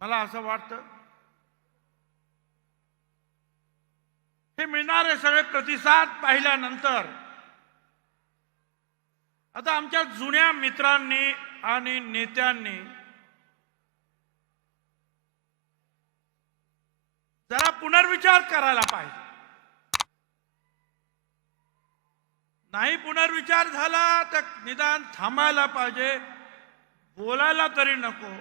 मला असं वाटतं हे मिळणारे सगळे प्रतिसाद पाहिल्यानंतर आता आमच्या जुन्या मित्रांनी आणि नेत्यांनी जरा पुनर्विचार करायला पाहिजे। नाही पुनर्विचार झाला तर निदान थांबायला पाहिजे, बोलायला तरी नको।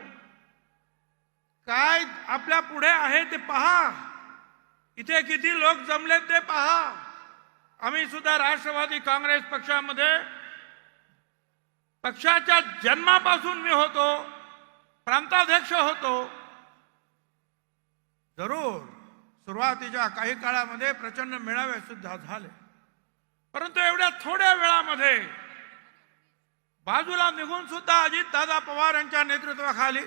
काय आपल्या पुढे आहे ते पहा, इथे किती लोक जमले ते पहा। आम्ही सुद्धा राष्ट्रवादी काँग्रेस पक्षामध्ये पक्षाच्या जन्मापासून मी होतो, प्रांताध्यक्ष होतो। जरूर सुरुवातीच्या काही काळामध्ये प्रचंड मेळावे सुद्धा झाले, परंतु एवढ्या थोड्या वेळामध्ये बाजूला निघून सुद्धा अजितदादा पवार यांच्या नेतृत्वाखाली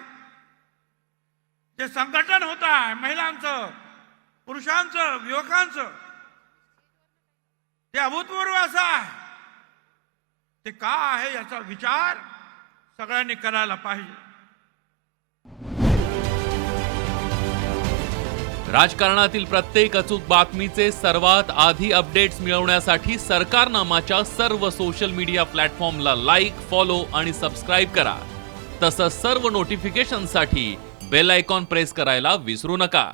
जे संघटन होत आहे, महिलांचं, पुरुषांचं, युवकांचं, ते अभूतपूर्व असं आहे। ते का आहे याचा विचार सगळ्यांनी करायला पाहिजे। राजकारणातील प्रत्येक अचूक बातमीचे सर्वात आधी अपडेट्स मिळवण्यासाठी सरकारनामाच्या सर्व सोशल मीडिया प्लॅटफॉर्मला लाईक, फॉलो आणि सबस्क्राईब करा। तसंच सर्व नोटिफिकेशनसाठी बेल आयकॉन प्रेस करायला विसरू नका।